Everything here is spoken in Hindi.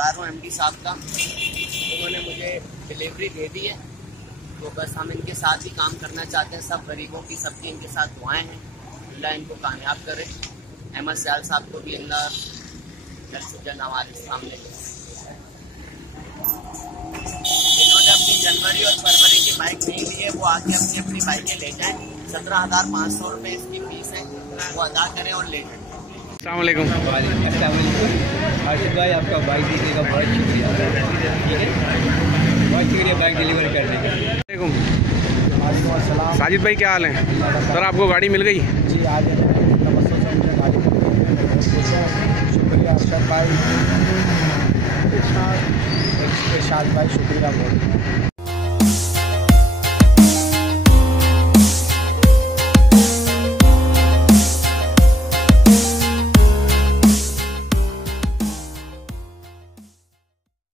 आभार हूँ एमडी साहब का, उन्होंने मुझे डिलीवरी दे दी है। तो बस हम इनके साथ ही काम करना चाहते हैं। सब गरीबों की सबकी इनके साथ दुआएं हैं, अल्लाह इनको कामयाब करे। अहमद सियाल साहब को भी अल्लाह जल्द से जल्द हमारे सामने ले। इन्होंने अपनी जनवरी और फरवरी की बाइक नहीं ली है, वो आके अपनी अपनी बाइकें ले जाएं। 17,500 रुपये इसकी फीस है, वो अदा करें और ले जाएं। अस्सलाम वालेकुम। अर्शद भाई, आपका बाइक देने का बहुत शुक्रिया, ठीक है, बहुत शुक्रिया बाइक डिलीवर करने का। वालेकुम। साजिद भाई क्या हाल है सर? आपको गाड़ी मिल गई? जी आज तवज्जो से मुझे गाड़ी मिल गई, शुक्रिया अर्शद भाई, इरशाद भाई, शुक्रिया बहुत।